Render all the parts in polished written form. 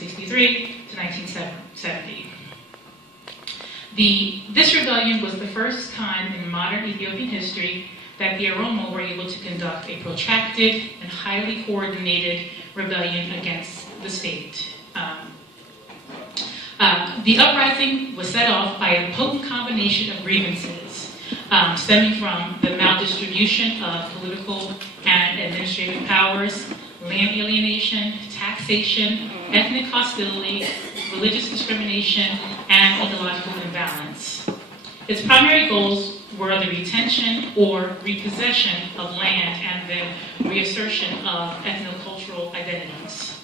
1963 to 1970. This rebellion was the first time in modern Ethiopian history that the Oromo were able to conduct a protracted and highly coordinated rebellion against the state. The uprising was set off by a potent combination of grievances stemming from the maldistribution of political and administrative powers, land alienation, taxation, ethnic hostility, religious discrimination, and ecological imbalance. Its primary goals were the retention or repossession of land and the reassertion of ethnocultural identities.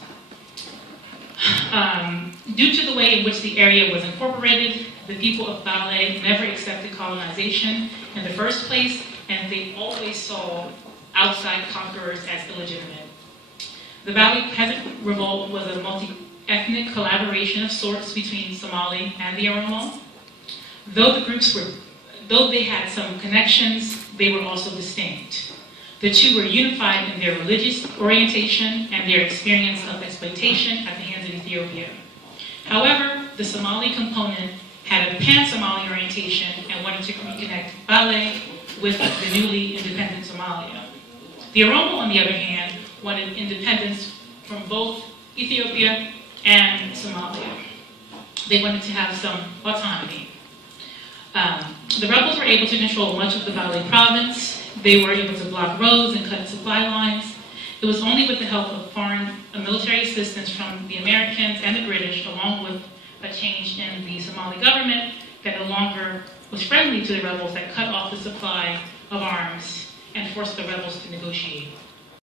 Due to the way in which the area was incorporated, the people of Bale never accepted colonization in the first place, and they always saw outside conquerors as illegitimate. The Bale Peasant Revolt was a multi-ethnic collaboration of sorts between Somali and the Oromo. Though they had some connections, they were also distinct. The two were unified in their religious orientation and their experience of exploitation at the hands of Ethiopia. However, the Somali component had a pan-Somali orientation and wanted to reconnect Bale with the newly independent Somalia. The Oromo, on the other hand, wanted independence from both Ethiopia and Somalia. They wanted to have some autonomy. The rebels were able to control much of the Bale province. They were able to block roads and cut supply lines. It was only with the help of foreign military assistance from the Americans and the British, along with a change in the Somali government that no longer was friendly to the rebels, that cut off the supply of arms and forced the rebels to negotiate.